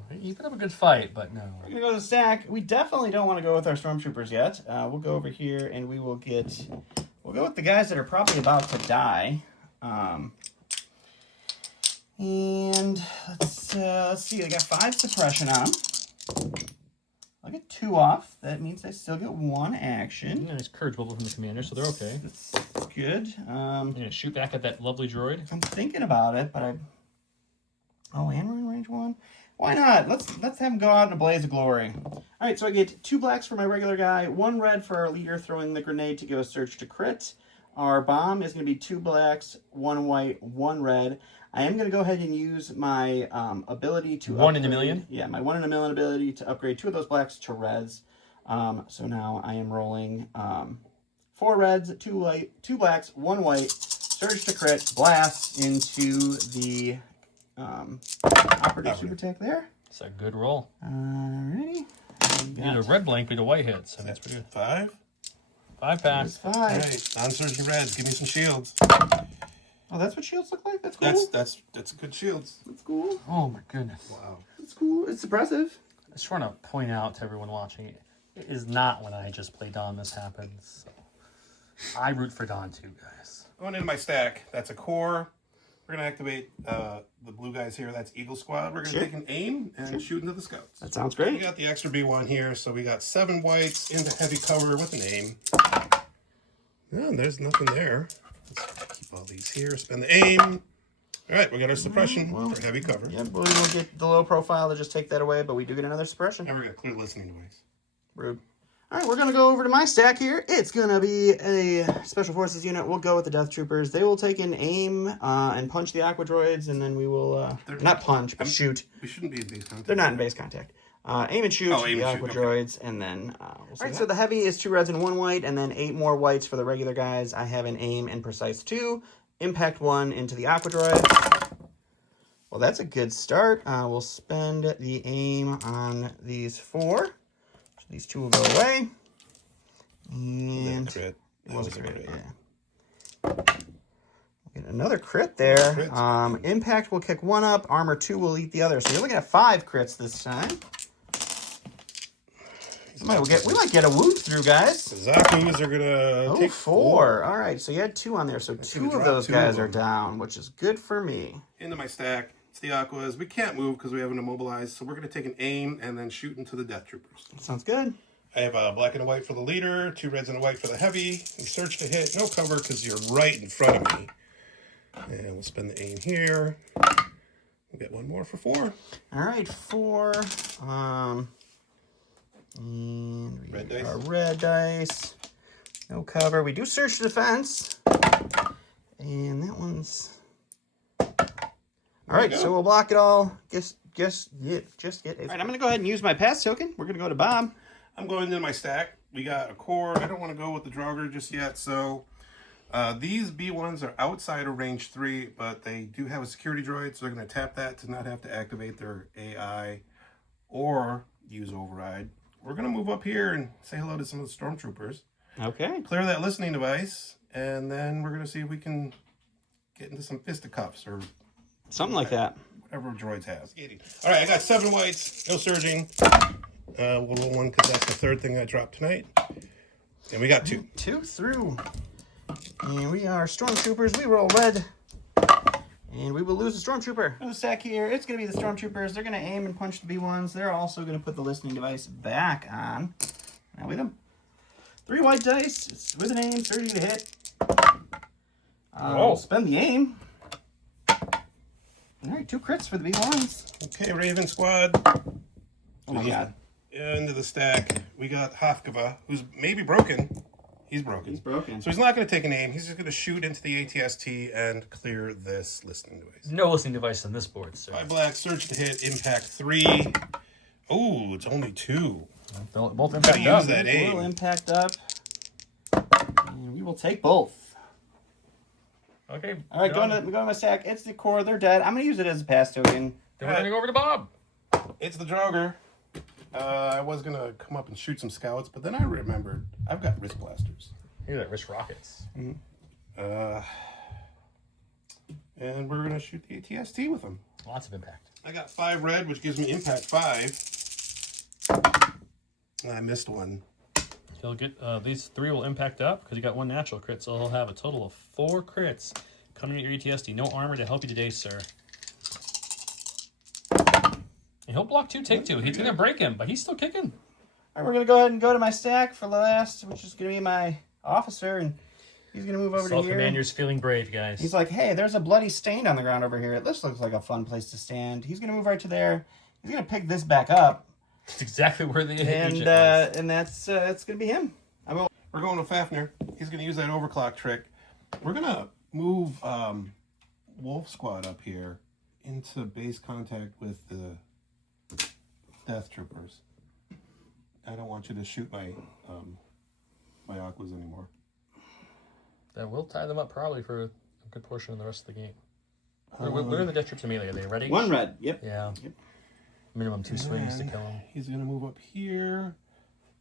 He put up a good fight, but no. We're gonna go to the stack. We definitely don't want to go with our stormtroopers yet. We'll go over here and we'll go with the guys that are probably about to die. And let's see. I got 5 suppression on 'em. I'll get 2 off. That means I still get 1 action. Nice courage bubble from the commander, so they're okay. That's good. You're gonna shoot back at that lovely droid. I'm thinking about it, but oh, and we're in range 1. Why not? Let's have him go out in a blaze of glory. All right, so I get 2 blacks for my regular guy, 1 red for our leader throwing the grenade to give a surge to crit. Our bomb is going to be 2 blacks, 1 white, 1 red. I am going to go ahead and use my ability to 1 in a million? Yeah, my 1 in a million ability to upgrade 2 of those blacks to reds. So now I am rolling 4 reds, 2 blacks, 1 white, surge to crit, blast into the operative super attack there. It's a good roll. Alrighty. You need a red blank, but a white hit, so that's pretty good. 5. 5 packs. There's 5. All right, non-surging reds. Give me some shields. Oh, that's what shields look like? That's cool. That's good shields. That's cool. Oh my goodness. Wow. That's cool. It's impressive. I just want to point out to everyone watching, it is not when I just play Don this happens. So I root for Don too, guys. Going into my stack, that's a core. We're going to activate the blue guys here. That's Eagle Squad. We're going to take an aim and shoot into the scouts. That sounds We great. got the extra B1 here, so we got 7 whites into heavy cover with an aim. Oh, there's nothing there. Let's keep all these here, spend the aim. All right, we got our suppression for heavy cover. Yeah, we'll get the low profile to just take that away, but we do get another suppression. And we're going to clear listening device. Rude. All right, we're going to go over to my stack here. It's going to be a Special Forces unit. We'll go with the Death Troopers. They will take an aim and punch the Aqua Droids, and then we will, not punch, but shoot. We shouldn't be in base contact. They're not in base contact. Aim and shoot aim the and Aqua shoot, Droids, and then we'll see. All right, that. so the heavy is 2 reds and 1 white, and then 8 more whites for the regular guys. I have an aim and precise 2, impact 1 into the Aqua Droid. Well, that's a good start. We'll spend the aim on these 4. So these 2 will go away. And crit. That was a crit. Yeah. Get another crit there. Impact will kick 1 up. Armor 2 will eat the other. So you're looking at 5 crits this time. We might get a whoop through, guys. Zaku's are gonna take 4. All right, so you had 2 on there. So 2 of those guys are down, which is good for me. Into my stack. It's the Aquas. We can't move because we haven't immobilized, so we're gonna take an aim and then shoot into the Death Troopers. Sounds good. I have a black and a white for the leader, 2 reds and a white for the heavy. We search to hit, no cover because you're right in front of me. And we'll spend the aim here. We'll get 1 more for 4. All right, 4. And we Red dice. Our red dice. No cover. We do search defense. And that one's... All right, so we'll block it all. Just get it. All right, I'm going to go ahead and use my pass token. We're going to go to Bob. I'm going into my stack. We got a core. I don't want to go with the Draugr just yet, so these B1s are outside of range 3, but they do have a security droid, so they're going to tap that to not have to activate their AI or use override. We're going to move up here and say hello to some of the stormtroopers. Okay. Clear that listening device, and then we're going to see if we can get into some fisticuffs or Something like that. whatever droids have. All right, I got 7 whites, no surging. We'll roll 1 because that's the 3rd thing I dropped tonight. And we got 2. 2 through. And we are stormtroopers. We roll red. And we will lose the stormtrooper. No stack here. It's going to be the stormtroopers. They're going to aim and punch the B1s. They're also going to put the listening device back on. Now with them. 3 white dice. It's with an aim. Surging to hit. We'll spend the aim. All right, 2 crits for the B1s. Okay, Raven Squad. Oh my god. Into the stack. We got Hafkava, who's maybe broken. He's broken. He's broken. So he's not going to take an aim. He's just going to shoot into the ATST and clear this listening device. No listening device on this board, sir. 5 black, surge to hit, impact 3. Oh, it's only 2. Both Gotta impact use up. that aim. We'll impact up. And we will take both. Okay. All right, go to my stack. It's the core. They're dead. I'm going to use it as a pass token. Then we're going to go over to Bob. It's the Draugr. I was going to come up and shoot some scouts, but then I remembered I've got wrist blasters. Look at that, wrist rockets. And we're going to shoot the ATST with them. Lots of impact. I got 5 red, which gives me impact 5. I missed 1. He'll get these 3 will impact up because you got 1 natural crit, so he'll have a total of 4 crits coming at your ETSD. No armor to help you today, sir. And he'll block 2, take 2. He's going to break him, but he's still kicking. All right, we're going to go ahead and go to my stack for the last, which is going to be my officer, and he's going to move over to here. Commander's feeling brave, guys. He's like, hey, there's a bloody stain on the ground over here. This looks like a fun place to stand. He's going to move right to there. He's going to pick this back up. That's exactly where the agent And that's it's going to be him. We're going to Fafnir. He's going to use that overclock trick. We're going to move Wolf Squad up here into base contact with the Death Troopers. I don't want you to shoot my my Aquas anymore. That will tie them up probably for a good portion of the rest of the game. Where are the Death Troops immediately? Are they ready? 1 red. Yep. Yeah. Yep. Minimum 2 swings to kill him. He's going to move up here.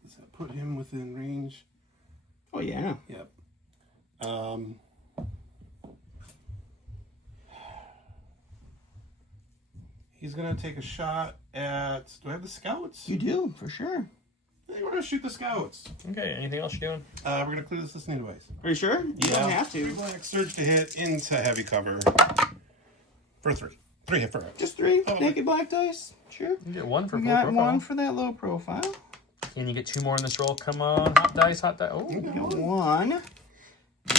Does that put him within range? Oh, yeah. Yep. He's going to take a shot at... Do I have the scouts? You do, for sure. Hey, we're going to shoot the scouts. Okay, anything else you're doing? We're going to clear this listening device. Are you sure? You don't have to. 3 black surge to hit into heavy cover for 3. 3 hit for her. Just 3 Oh, naked black dice. Sure. You get 1 for We full got profile. 1 for that low profile. And you get 2 more in this roll. Come on, hot dice, hot dice. Oh, We got 1.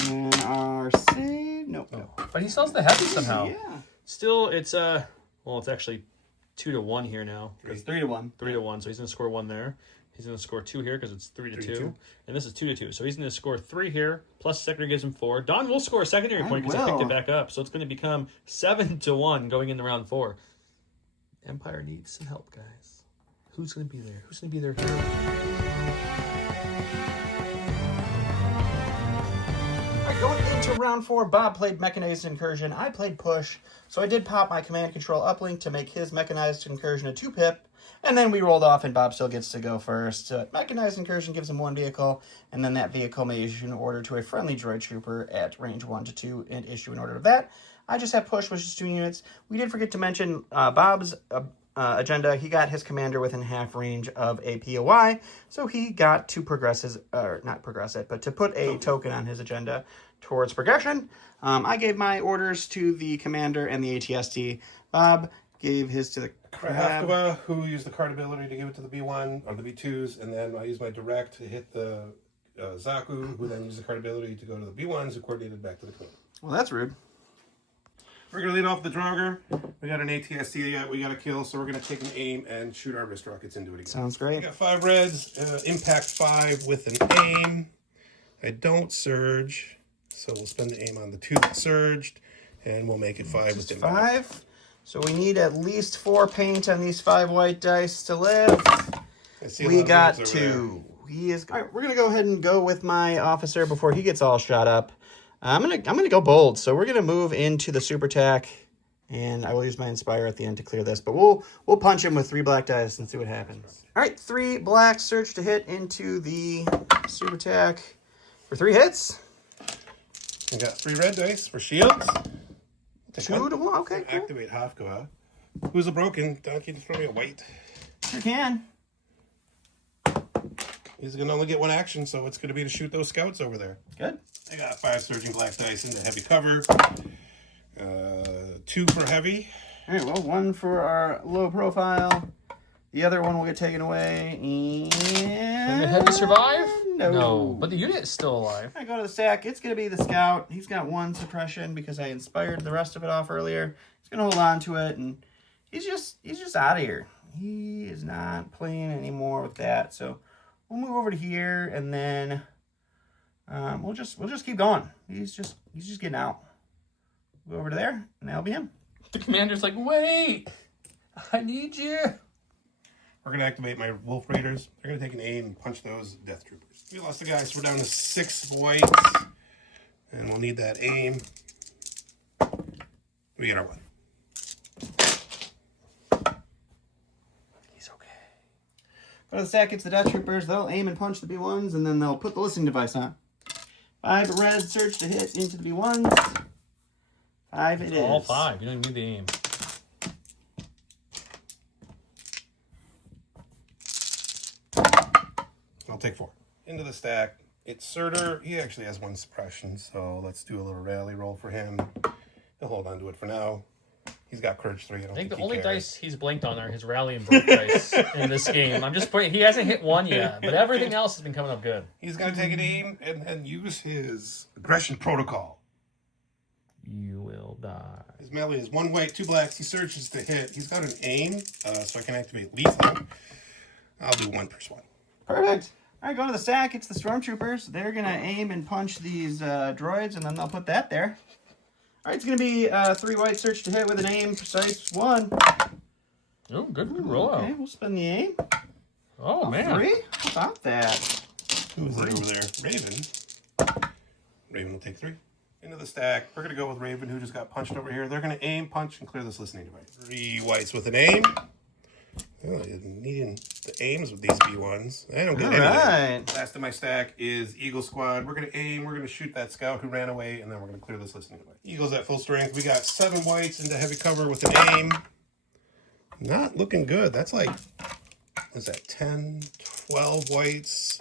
And our save. Nope. No. but he sells the heavy somehow. Yeah. Still, it's well, it's actually 2 to 1 here now. It's 3 to 1. 3 to 1, so he's gonna score 1 there. He's gonna score 2 here because it's 3 to 2. 2. And this is 2 to 2. So he's gonna score 3 here, plus secondary gives him 4. Don will score a secondary I point because I picked will. it back up. So it's gonna become 7 to 1 going into round 4. Empire needs some help, guys. Who's gonna be there? Who's gonna be their hero? Alright, going into round 4, Bob played Mechanized Incursion. I played Push, so I did pop my Command Control uplink to make his Mechanized Incursion a 2-pip, and then we rolled off and Bob still gets to go first. Mechanized Incursion gives him 1 vehicle, and then that vehicle may issue an order to a friendly droid trooper at range 1 to 2 and issue an order of that. I just have Push, which is 2 units. We did forget to mention Bob's agenda. He got his commander within half range of a POI, so he got to progress his, or not progress it, but to put a token on his agenda towards progression. I gave my orders to the commander and the ATST. Bob gave his to the crab. Krahafkova, who used the card ability to give it to the B1 or the B2s, and then I used my direct to hit the Zaku, who then used the card ability to go to the B1s, who coordinated back to the commander. Well, that's rude. We're going to lead off the Draugr. We got an ATST yet we got to kill, so we're going to take an aim and shoot our wrist rockets into it again. Sounds We great. got 5 reds, impact 5 with an aim. I don't surge, so we'll spend the aim on the 2 that surged, and we'll make it 5 with Just impact. 5. So we need at least 4 paint on these 5 white dice to live. I see a We lot of got reds over there. 2. He is. All right, we're gonna go ahead and go with my officer before he gets all shot up. I'm gonna go bold. So we're gonna move into the super tack, and I will use my inspire at the end to clear this. But we'll punch him with 3 black dice and see what happens. All right, 3 black search to hit into the super tack for 3 hits. We got 3 red dice for shields. 2 to 1. Okay, cool. Activate Hafka. Who's a broken? Donkey to throw me a white. Sure can. He's going to only get 1 action, so it's going to be to shoot those scouts over there. Good. I got 5 surging black dice into heavy cover. 2 for heavy. All right, well, 1 for our low profile. The other one will get taken away. And Did Heavy survive? No. But the unit is still alive. I go to the stack. It's going to be the scout. He's got 1 suppression because I inspired the rest of it off earlier. He's going to hold on to it, and he's just out of here. He is not playing anymore with that. So we'll move over to here, and then we'll just keep going. He's just getting out. We'll go over to there, and that'll be him. The commander's like, wait, I need you. We're going to activate my Wolf Raiders. They're going to take an aim and punch those Death Troopers. We lost the guy, so we're down to 6 whites. And we'll need that aim. We get our 1. He's okay. Go to the stack, it's the Death Troopers. They'll aim and punch the B1s, and then they'll put the listening device on. 5 red surge to hit into the B1s. 5 it is. All 5. You don't even need the aim. I'll take 4. Into the stack. It's Surtur. He actually has 1 suppression, so let's do a little rally roll for him. He'll hold on to it for now. He's got Courage 3. I think the he only cares. dice he's blanked on are his rally and broke dice in this game. I'm just pointing. He hasn't hit 1 yet, but everything else has been coming up good. He's going to take an aim and then use his aggression protocol. You will die. His melee is 1 white, 2 blacks. He surges to hit. He's got an aim, so I can activate lethal. I'll do 1 + 1. Perfect. All right, go to the stack. It's the Stormtroopers. They're going to aim and punch these droids, and then they'll put that there. All right, it's going to be 3 white search to hit with an aim, precise 1. Oh, good roll out. Okay, we'll spend the aim. Oh, man. 3? How about that? Who is that over there? Raven. Raven will take 3. Into the stack. We're going to go with Raven, who just got punched over here. They're going to aim, punch, and clear this listening device. 3 whites with an aim. Oh, you're needing the aims with these B1s. I don't get All anything. right. Last of my stack is Eagle Squad. We're going to aim. We're going to shoot that scout who ran away, and then we're going to clear this listening device. Eagles at full strength. We got 7 whites into heavy cover with an aim. Not looking good. That's like, is that 10, 12 whites,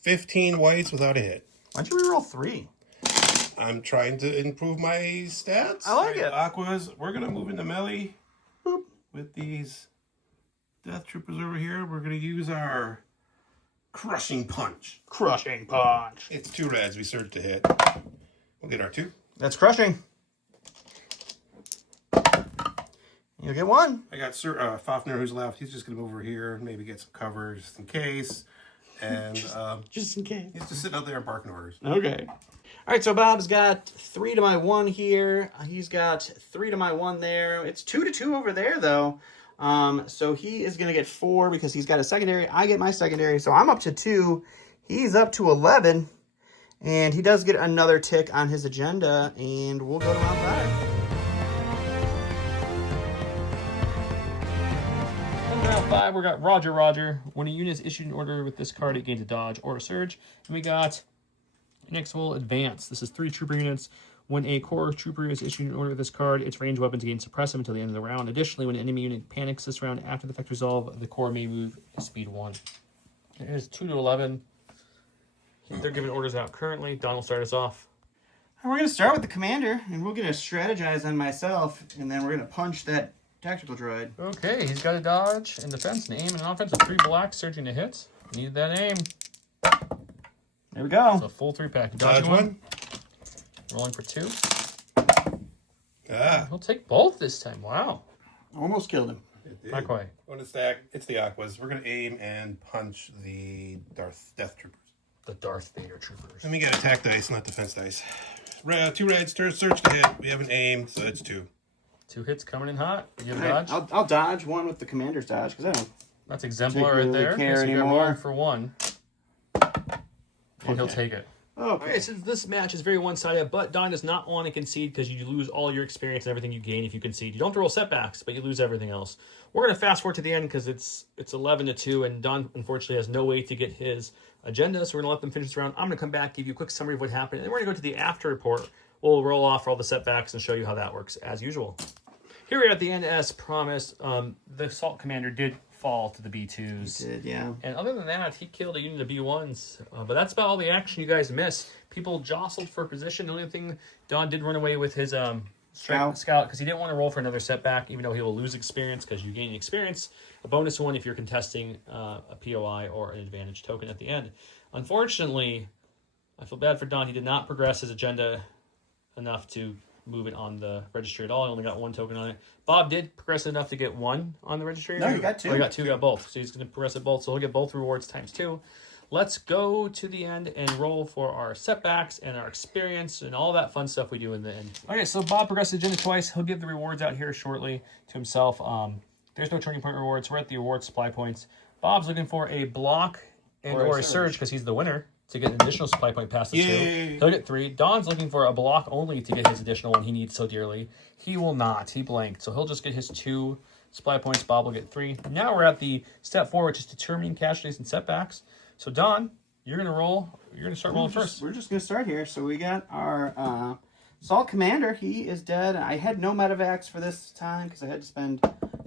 15 whites without a hit. Why'd you reroll 3? I'm trying to improve my stats. I like it. Aquas. We're going to move into melee. Boop. With these Death Troopers over here. We're going to use our Crushing Punch. Crushing punch. It's 2 reds. We surge to hit. We'll get our 2. That's crushing. You'll get 1. I got Sir Fafnir who's left. He's just going to move over here, maybe get some cover just in case. And Just in case. he's just sitting out there barking orders. Okay. All right, so Bob's got 3 to my 1 here. He's got 3 to my 1 there. It's 2 to 2 over there, though. So he is going to get 4 because he's got a secondary. I get my secondary, so I'm up to 2. He's up to 11. And he does get another tick on his agenda, and we'll go to round 5. In round 5, we got Roger. When a unit is issued an order with this card, it gains a dodge or a surge. And we got next will advance. This is 3 trooper units. When a core trooper is issued an order with this card, its ranged weapons gain suppressive until the end of the round. Additionally, when an enemy unit panics this round after the effect resolve, the core may move to speed 1. It is 2 to 11. They're giving orders out currently. Don will start us off. We're going to start with the commander, and we're going to strategize on myself, and then we're going to punch that tactical droid. Okay, he's got a dodge and defense, and aim and offense with 3 blacks surging to hit. Need that aim. There we go. It's a full 3-pack. Dodge 1. Rolling for 2. Ah. He'll take both this time. Wow. Almost killed him. Not quite. On the stack, it's the Aquas. We're going to aim and punch the Death Troopers. The Darth Vader troopers. Let me get attack dice, not defense dice. 2 reds, search to hit. We have an aim, so it's 2. 2 hits coming in hot. You have a All right, dodge? I'll dodge 1 with the commander's dodge, because I don't That's exemplar right there. care So you got anymore. rolling for 1. And he'll take it. Okay. Okay, since this match is very one-sided, but Don does not want to concede because you lose all your experience and everything you gain if you concede. You don't have to roll setbacks, but you lose everything else. We're going to fast forward to the end because it's 11 to 2, and Don unfortunately has no way to get his agenda, so we're going to let them finish this round. I'm going to come back, give you a quick summary of what happened, and then we're going to go to the after report. We'll roll off all the setbacks and show you how that works as usual. Here we are at the end, as promised. The Assault Commander did fall to the B2s. He did, yeah. And other than that, he killed a unit of B1s. But that's about all the action you guys missed. People jostled for position. The only thing, Don did run away with his scout because he didn't want to roll for another setback, even though he will lose experience because you gain experience. A bonus 1 if you're contesting a POI or an advantage token at the end. Unfortunately, I feel bad for Don. He did not progress his agenda enough to move it on the registry at all. He only got 1 token on it. Bob did progress enough to get 1 on the registry. No, he got 2. Oh, he got 2, got both. So he's going to progress it both. So he'll get both rewards times 2. Let's go to the end and roll for our setbacks and our experience and all that fun stuff we do in the end. Okay, so Bob progressed his agenda twice. He'll give the rewards out here shortly to himself. There's no turning point rewards. We're at the award supply points. Bob's looking for a block or a surge because he's the winner to get an additional supply point past the 2. He'll get 3. Don's looking for a block only to get his additional one he needs so dearly. He will not. He blanked. So he'll just get his 2 supply points. Bob will get 3. Now we're at the step 4, which is determining casualties and setbacks. So Don, you're going to roll. You're going to start rolling first. We're just going to start here. So we got our Assault Commander. He is dead. I had no medevacs for this time because I had to spend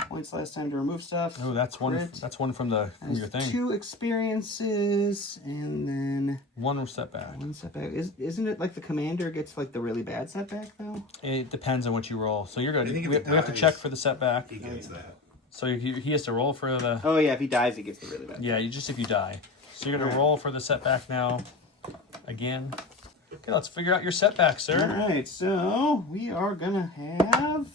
points last time to remove stuff. Oh, that's one. That's one from your thing. 2 experiences and then 1 setback. 1 setback. Isn't it like the commander gets like the really bad setback though? It depends on what you roll. So you're good. I think We if it have to dies, check for the setback. He gets that. So he has to roll for the. Oh yeah, if he dies, he gets the really bad. Yeah, you just if you die. So you're gonna roll for the setback now. Again. Okay, let's figure out your setback, sir. All right, so we are gonna have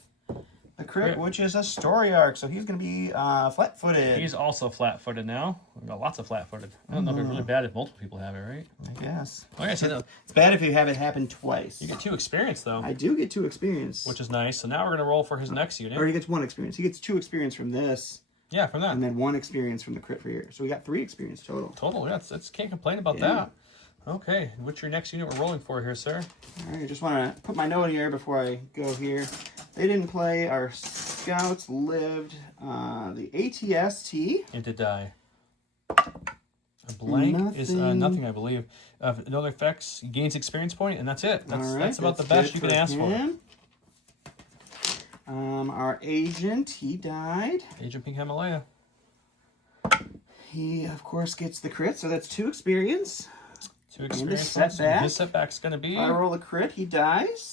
the crit, which is a story arc. So he's gonna be flat-footed. He's also flat-footed now. We've got lots of flat-footed. I don't know if it's really bad if multiple people have it, right? I guess. Okay, so It's bad if you have it happen twice. you get 2 experience though, I do get 2 experience. which is nice. So now we're gonna roll for his next unit. Or he gets 1 experience. He gets 2 experience from this, Yeah, from that. and then 1 experience from the crit for here. So we got 3 experience total. Total, yeah, it's can't complain about that. Okay, what's your next unit we're rolling for here, sir? All right, just want to put my note here before I go here. They didn't play. Our scouts lived. The ATST. It did die. A blank is nothing, I believe. No other effects, he gains experience point, and that's it. That's about the best you can ask for. Our agent, he died. Agent Pink Himalaya. He, of course, gets the crit, so that's 2 experience. 2 experience setback. points. His setback's going to be... If I roll a crit, he dies.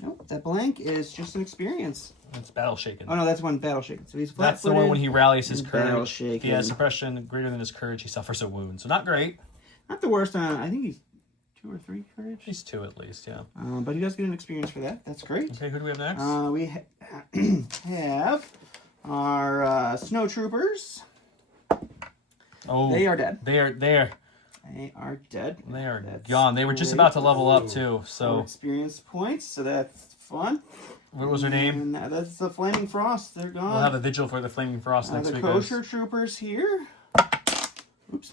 Nope, that blank is just an experience. It's Battle Shaken. Oh, no, that's one Battle Shaken. So he's flat-footed. That's the one when he rallies his Battle courage. Shaken. If he has suppression greater than his courage, he suffers a wound. So not great. Not the worst. I think he's 2 or 3 courage. He's 2 at least, yeah. But he does get an experience for that. That's great. Okay, who do we have next? We have our Snow Troopers. Oh, They are dead. They are dead. They are That's gone. They were just great. about to level up too. 4 So experience points, so that's fun. what was her name? And that's the Flaming Frost. They're gone. We'll have a vigil for the Flaming Frost next The week. Kosher Troopers here. Oops.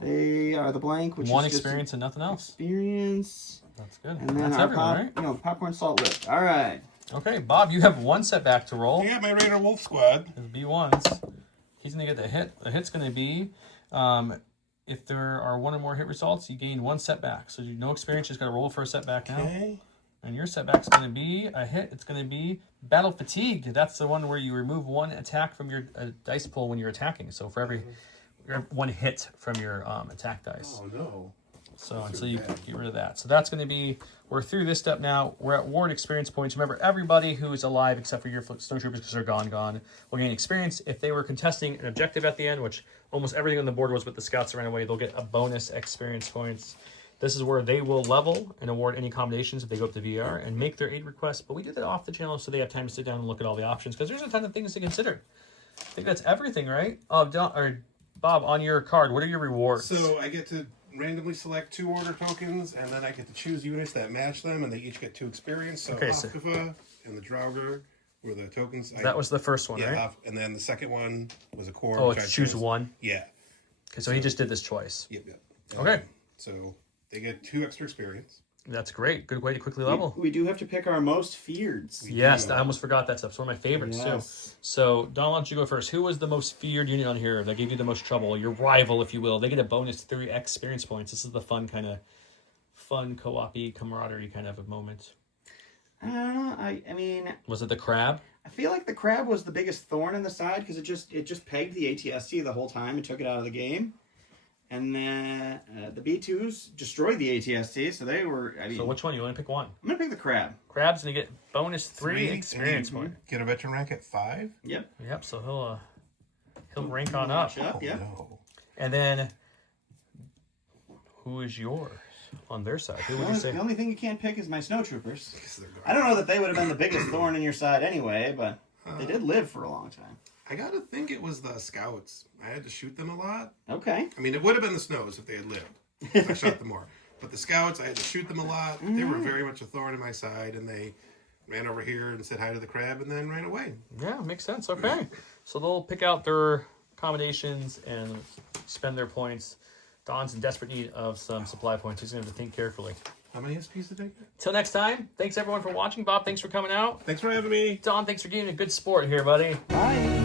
They are the blank, which One is just experience and nothing else. experience. That's good. And then That's our everyone, right? popcorn salt lift. All right. Okay, Bob, you have 1 setback to roll. Yeah, my Raider Wolf Squad. His B1s. He's going to get the hit. The hit's going to be, if there are 1 or more hit results, you gain 1 setback. So you no experience, just got to roll for a setback now. Okay. And your setback's going to be a hit. It's going to be Battle Fatigue. That's the one where you remove 1 attack from your dice pool when you're attacking. So for every 1 hit from your attack dice. Oh, no. So until you get rid of that. So that's going to be, we're through this step now. We're at ward experience points. Remember, everybody who is alive except for your snowtroopers because they're gone, will gain experience. If they were contesting an objective at the end, which almost everything on the board was with the scouts that ran away, they'll get a bonus experience points. This is where they will level and award any accommodations if they go up to VR and make their aid requests. But we do that off the channel so they have time to sit down and look at all the options because there's a ton of things to consider. I think that's everything, right? Bob, on your card, what are your rewards? So I get to randomly select 2 order tokens, and then I get to choose units that match them, and they each get 2 experience. So Okay, Hoskiva and the Draugr were the tokens. That was the first one, yeah, right? and then the second one was a core. Oh, which it's I choose chose. 1. Yeah. Okay, so he just did this choice. Yep. Okay. So they get 2 extra experience. That's great. Good way to quickly level. We do have to pick our most feared. Yes, I almost forgot that stuff. It's one of my favorites, Yes. too. So, Don, why don't you go first? Who was the most feared unit on here that gave you the most trouble? Your rival, if you will. They get a bonus 3 experience points. This is the fun co-op-y, camaraderie kind of a moment. I don't know. I mean, Was it the crab? I feel like the crab was the biggest thorn in the side because it just pegged the ATST the whole time and took it out of the game. And then the B2s destroyed the ATST, so they were. I mean, So which one? You only pick one. I'm gonna pick the crab. Crab's going to get bonus 3 3 experience and you points. Get a veteran rank at 5. Yep. Yep, so he'll rank on up. Up, Oh, yeah. no. And then, who is yours on their side? Who would you say? The only thing you can't pick is my snow troopers. 'Cause they're I don't know that they would have been the biggest thorn in your side anyway, but they did live for a long time. I gotta think it was the scouts. I had to shoot them a lot. Okay. I mean, it would have been the snows if they had lived. I shot them more. But the scouts, I had to shoot them a lot. They were very much a thorn in my side, and they ran over here and said hi to the crab and then ran away. Yeah, makes sense. Okay. So they'll pick out their accommodations and spend their points. Don's in desperate need of some supply points. He's going to have to think carefully. How many SPs did I get? Till next time, thanks everyone for watching. Bob, thanks for coming out. Thanks for having me. Don, thanks for being a good sport here, buddy. Bye.